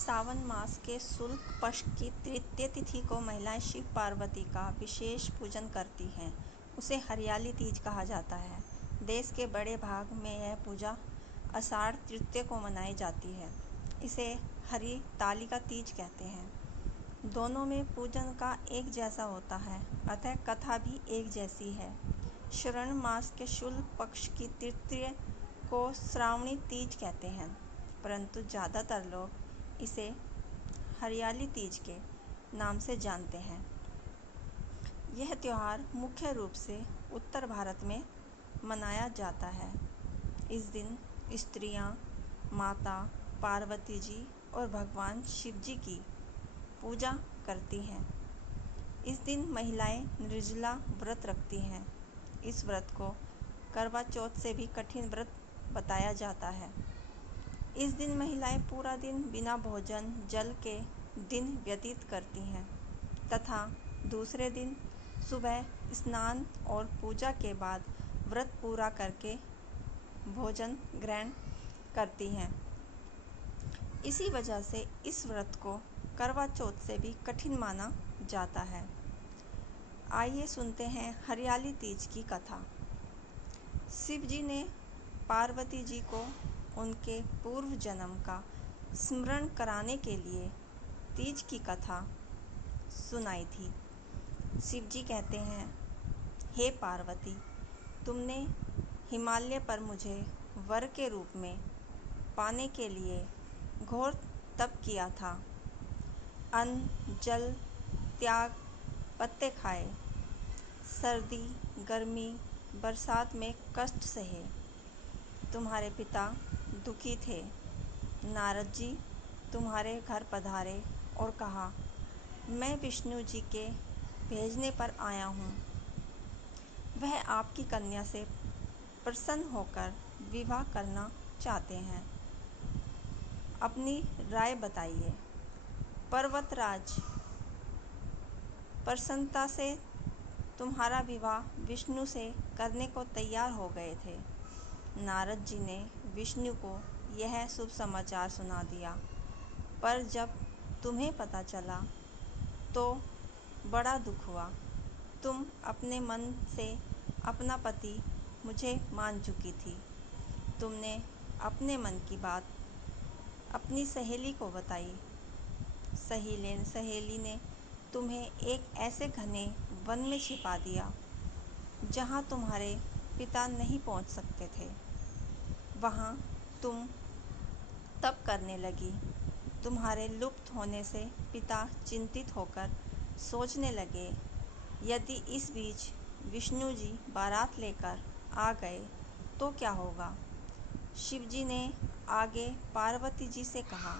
सावन मास के शुक्ल पक्ष की तृतीय तिथि को महिलाएं शिव पार्वती का विशेष पूजन करती हैं। उसे हरियाली तीज कहा जाता है। देश के बड़े भाग में यह पूजा आषाढ़ तृतीया को मनाई जाती है। इसे हरितालिका तीज कहते हैं। दोनों में पूजन का एक जैसा होता है, अतः कथा भी एक जैसी है। श्रावण मास के शुक्ल पक्ष की तृतीया को श्रावणी तीज कहते हैं, परंतु ज़्यादातर लोग इसे हरियाली तीज के नाम से जानते हैं। यह त्यौहार मुख्य रूप से उत्तर भारत में मनाया जाता है। इस दिन स्त्रियां माता पार्वती जी और भगवान शिव जी की पूजा करती हैं। इस दिन महिलाएं निर्जला व्रत रखती हैं। इस व्रत को करवा चौथ से भी कठिन व्रत बताया जाता है। इस दिन महिलाएं पूरा दिन बिना भोजन जल के दिन व्यतीत करती हैं तथा दूसरे दिन सुबह स्नान और पूजा के बाद व्रत पूरा करके भोजन ग्रहण करती हैं। इसी वजह से इस व्रत को करवा चौथ से भी कठिन माना जाता है। आइए सुनते हैं हरियाली तीज की कथा। शिव जी ने पार्वती जी को उनके पूर्व जन्म का स्मरण कराने के लिए तीज की कथा सुनाई थी। शिव जी कहते हैं, हे पार्वती, तुमने हिमालय पर मुझे वर के रूप में पाने के लिए घोर तप किया था। अन्न जल त्याग, पत्ते खाए, सर्दी गर्मी बरसात में कष्ट सहे। तुम्हारे पिता दुखी थे। नारद जी तुम्हारे घर पधारे और कहा, मैं विष्णु जी के भेजने पर आया हूँ। वह आपकी कन्या से प्रसन्न होकर विवाह करना चाहते हैं। अपनी राय बताइए। पर्वतराज प्रसन्नता से तुम्हारा विवाह विष्णु से करने को तैयार हो गए थे। नारद जी ने विष्णु को यह शुभ समाचार सुना दिया, पर जब तुम्हें पता चला तो बड़ा दुख हुआ। तुम अपने मन से अपना पति मुझे मान चुकी थी। तुमने अपने मन की बात अपनी सहेली को बताई। सहेली ने तुम्हें एक ऐसे घने वन में छिपा दिया जहाँ तुम्हारे पिता नहीं पहुँच सकते थे। वहाँ तुम तप करने लगी। तुम्हारे लुप्त होने से पिता चिंतित होकर सोचने लगे, यदि इस बीच विष्णु जी बारात लेकर आ गए तो क्या होगा। शिव जी ने आगे पार्वती जी से कहा,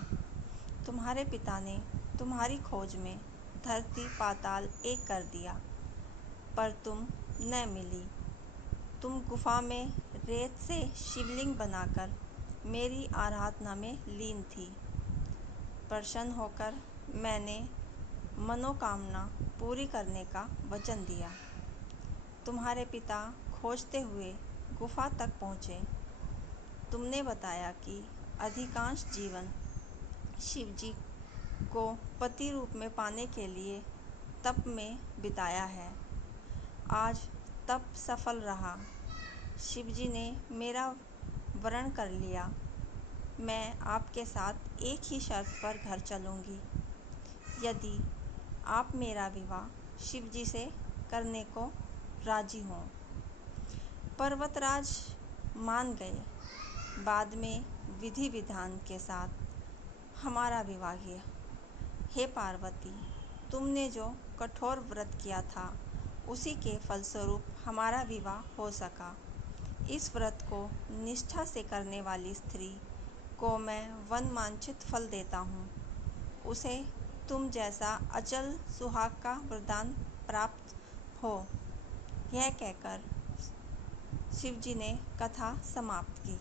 तुम्हारे पिता ने तुम्हारी खोज में धरती पाताल एक कर दिया, पर तुम न मिली। तुम गुफा में रेत से शिवलिंग बनाकर मेरी आराधना में लीन थी। प्रसन्न होकर मैंने मनोकामना पूरी करने का वचन दिया। तुम्हारे पिता खोजते हुए गुफा तक पहुँचे। तुमने बताया कि अधिकांश जीवन शिव जी को पति रूप में पाने के लिए तप में बिताया है। आज तप सफल रहा। शिव जी ने मेरा वरण कर लिया। मैं आपके साथ एक ही शर्त पर घर चलूँगी, यदि आप मेरा विवाह शिव जी से करने को राजी हों। पर्वतराज मान गए। बाद में विधि विधान के साथ हमारा विवाह किया। हे पार्वती, तुमने जो कठोर व्रत किया था उसी के फलस्वरूप हमारा विवाह हो सका। इस व्रत को निष्ठा से करने वाली स्त्री को मैं वन वांछित फल देता हूँ। उसे तुम जैसा अचल सुहाग का वरदान प्राप्त हो। यह कहकर शिव जी ने कथा समाप्त की।